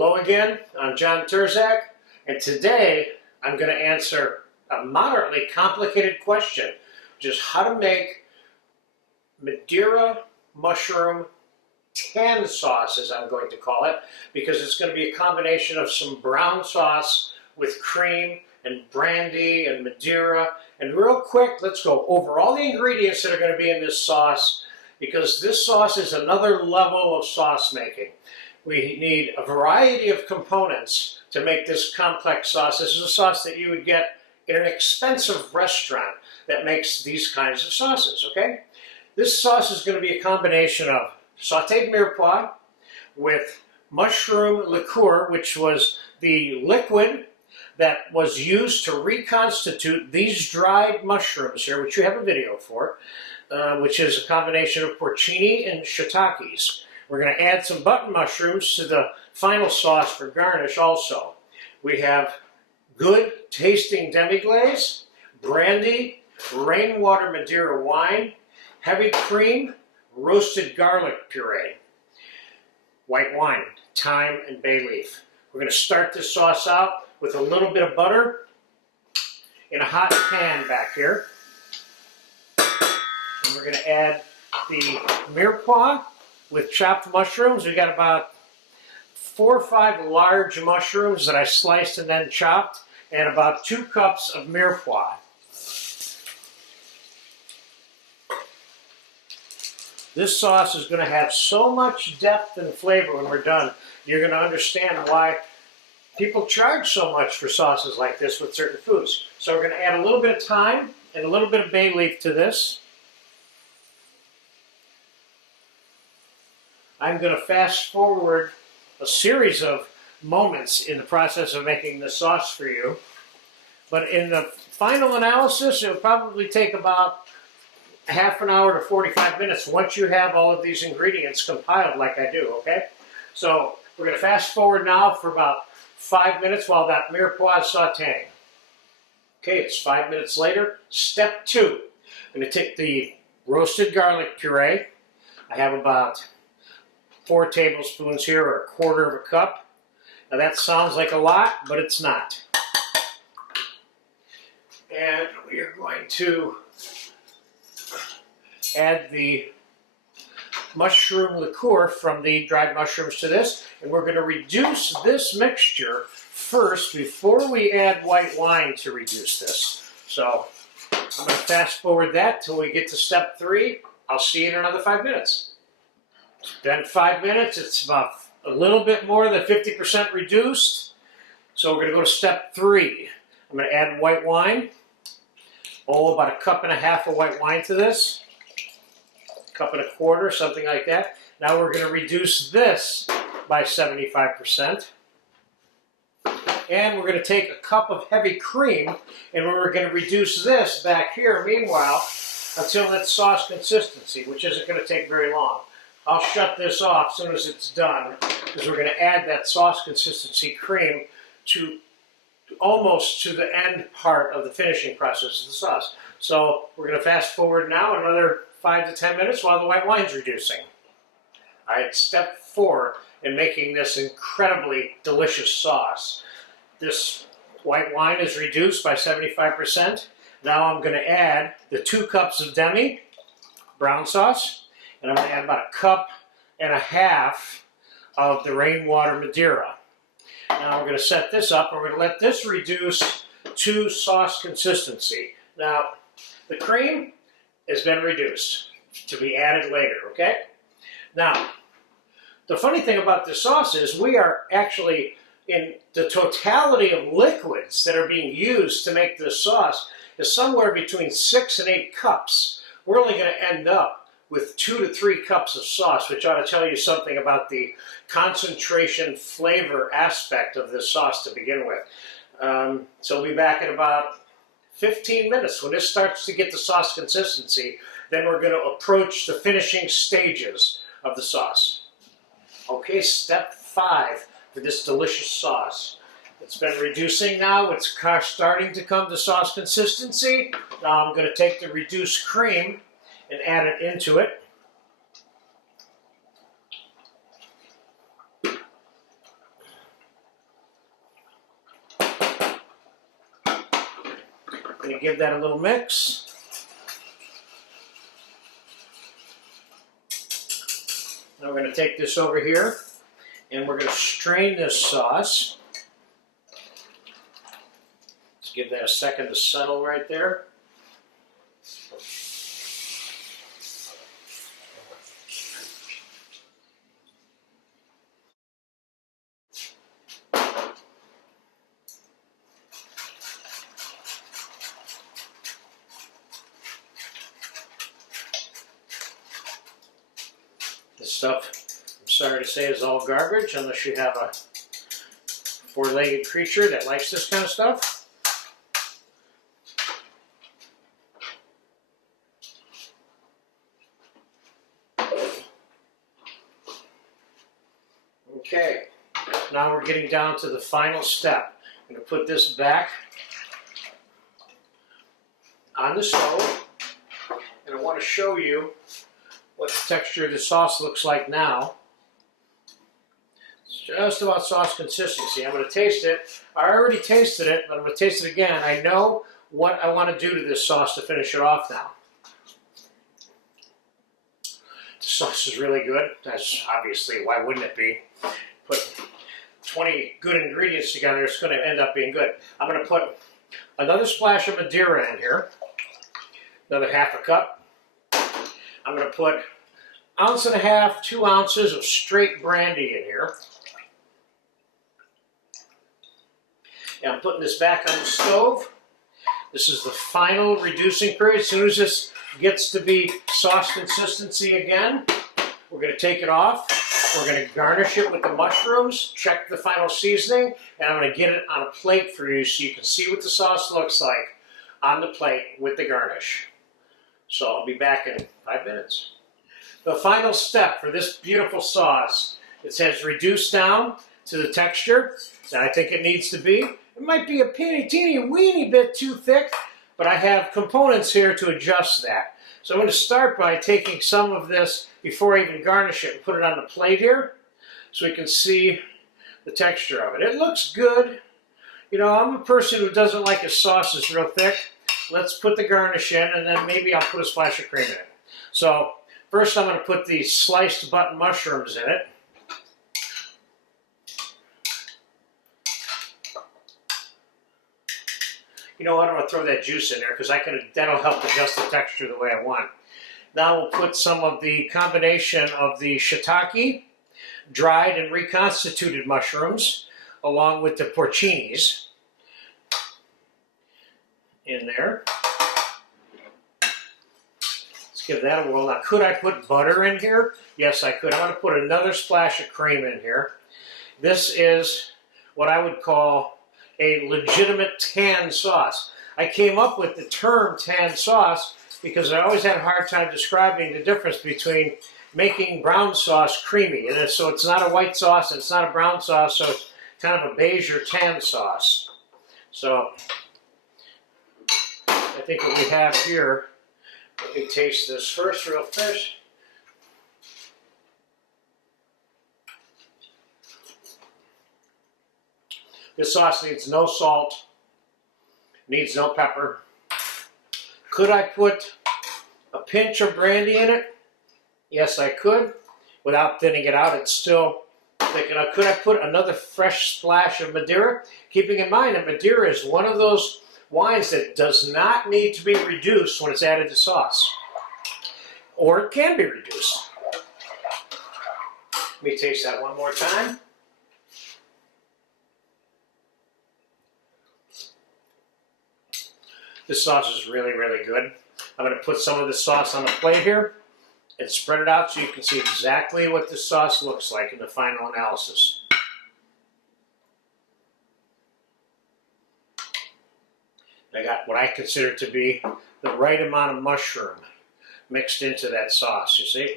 Hello again, I'm John Terzak, and today I'm going to answer a moderately complicated question, which is how to make Madeira mushroom tan sauce, as I'm going to call it, because it's going to be a combination of some brown sauce with cream and brandy and Madeira. And real quick, let's go over all the ingredients that are going to be in this sauce, because this sauce is another level of sauce making. We need a variety of components to make this complex sauce. This is a sauce that you would get in an expensive restaurant that makes these kinds of sauces, okay? This sauce is going to be a combination of sautéed mirepoix with mushroom liqueur, which was the liquid that was used to reconstitute these dried mushrooms here, which you have a video for, which is a combination of porcini and shiitakes. We're going to add some button mushrooms to the final sauce for garnish also. We have good tasting demi-glaze, brandy, rainwater Madeira wine, heavy cream, roasted garlic puree, white wine, thyme, and bay leaf. We're going to start this sauce out with a little bit of butter in a hot pan back here. And we're going to add the mirepoix with chopped mushrooms. We got about 4 or 5 large mushrooms that I sliced and then chopped, and about 2 cups of mirepoix. This sauce is going to have so much depth and flavor when we're done. You're going to understand why people charge so much for sauces like this with certain foods. So we're going to add a little bit of thyme and a little bit of bay leaf to this. I'm going to fast forward a series of moments in the process of making the sauce for you. But in the final analysis, it will probably take about half an hour to 45 minutes once you have all of these ingredients compiled like I do, okay? So we're going to fast forward now for about 5 minutes while that mirepoix is sauteing. Okay, it's 5 minutes later. Step 2. I'm going to take the roasted garlic puree. I have about 4 tablespoons here, or 1/4 of a cup. Now that sounds like a lot, but it's not. And we are going to add the mushroom liqueur from the dried mushrooms to this, and we're going to reduce this mixture first before we add white wine to reduce this. So I'm going to fast forward that till we get to step 3. I'll see you in another 5 minutes. It's been 5 minutes. It's about a little bit more than 50% reduced. So we're going to go to step 3. I'm going to add white wine. Oh, about 1.5 cups of white wine to this. 1.25 cups, something like that. Now we're going to reduce this by 75%. And we're going to take a cup of heavy cream, and we're going to reduce this back here, meanwhile, until it's sauce consistency, which isn't going to take very long. I'll shut this off as soon as it's done, because we're going to add that sauce consistency cream to almost to the end part of the finishing process of the sauce. So we're going to fast forward now another 5 to 10 minutes while the white wine's reducing. All right, step 4 in making this incredibly delicious sauce. This white wine is reduced by 75%. Now I'm going to add the 2 cups of demi brown sauce, and I'm going to add about 1.5 cups of the rainwater Madeira. Now we're going to set this up. We're going to let this reduce to sauce consistency. Now, the cream has been reduced to be added later, okay? Now, the funny thing about this sauce is we are actually, in the totality of liquids that are being used to make this sauce, is somewhere between 6 and 8 cups. We're only going to end up with 2 to 3 cups of sauce, which ought to tell you something about the concentration flavor aspect of this sauce to begin with. So we'll be back in about 15 minutes. When this starts to get the sauce consistency, then we're going to approach the finishing stages of the sauce. Okay, step 5 for this delicious sauce. It's been reducing now. It's starting to come to sauce consistency. Now I'm going to take the reduced cream and add it into it. going to give that a little mix. Now we're going to take this over here and we're going to strain this sauce. Let's give that a second to settle right there. This stuff, I'm sorry to say, is all garbage unless you have a four-legged creature that likes this kind of stuff. Okay, now we're getting down to the final step. I'm going to put this back on the stove, and I want to show you what the texture of the sauce looks like now. It's just about sauce consistency. I'm going to taste it. I already tasted it, but I'm going to taste it again. I know what I want to do to this sauce to finish it off now. The sauce is really good. That's obviously, why wouldn't it be? Put 20 good ingredients together, it's going to end up being good. I'm going to put another splash of Madeira in here. Another half a cup. I'm going to put 1.5 ounces, 2 ounces of straight brandy in here. And I'm putting this back on the stove. This is the final reducing period. As soon as this gets to be sauce consistency again, we're going to take it off. We're going to garnish it with the mushrooms, check the final seasoning, and I'm going to get it on a plate for you so you can see what the sauce looks like on the plate with the garnish. So I'll be back in 5 minutes. The final step for this beautiful sauce, it has reduced down to the texture that I think it needs to be. It might be a teeny weeny bit too thick, but I have components here to adjust that. So I'm going to start by taking some of this before I even garnish it and put it on the plate here so we can see the texture of it. It looks good. You know, I'm a person who doesn't like his sauces real thick. Let's put the garnish in, and then maybe I'll put a splash of cream in it. So first I'm going to put these sliced button mushrooms in it. You know what, I'm going to throw that juice in there because that'll help adjust the texture the way I want. Now we'll put some of the combination of the shiitake, dried and reconstituted mushrooms, along with the porcinis in there. Let's give that a whirl. Now, could I put butter in here? Yes, I could. I'm going to put another splash of cream in here. This is what I would call a legitimate tan sauce. I came up with the term tan sauce because I always had a hard time describing the difference between making brown sauce creamy. And so it's not a white sauce, and it's not a brown sauce, so it's kind of a beige or tan sauce. So I think what we have here, let me taste this first real fish. This sauce needs no salt, needs no pepper. Could I put a pinch of brandy in it? Yes, I could. Without thinning it out, it's still thick enough. Could I put another fresh splash of Madeira? Keeping in mind that Madeira is one of those wines that does not need to be reduced when it's added to sauce. Or it can be reduced. Let me taste that one more time. This sauce is really, really good. I'm going to put some of this sauce on the plate here and spread it out so you can see exactly what this sauce looks like in the final analysis. I got what I consider to be the right amount of mushroom mixed into that sauce, you see?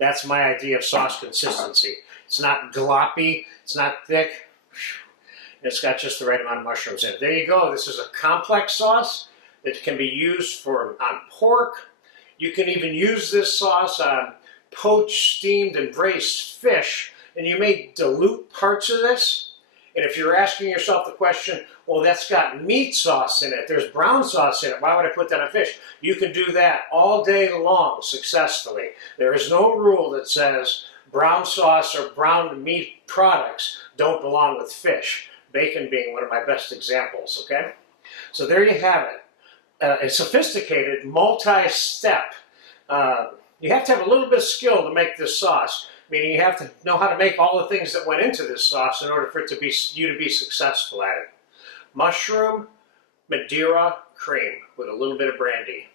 That's my idea of sauce consistency. It's not gloppy, it's not thick. It's got just the right amount of mushrooms in it. There you go. This is a complex sauce that can be used on pork. You can even use this sauce on poached, steamed, and braised fish and you may dilute parts of this. And if you're asking yourself the question, well, that's got meat sauce in it, there's brown sauce in it, why would I put that on fish? You can do that all day long successfully. There is no rule that says brown sauce or brown meat products don't belong with fish. Bacon being one of my best examples, okay? So there you have it. A sophisticated, multi-step. You have to have a little bit of skill to make this sauce. Meaning you have to know how to make all the things that went into this sauce in order for it to be you to be successful at it. Mushroom Madeira cream with a little bit of brandy.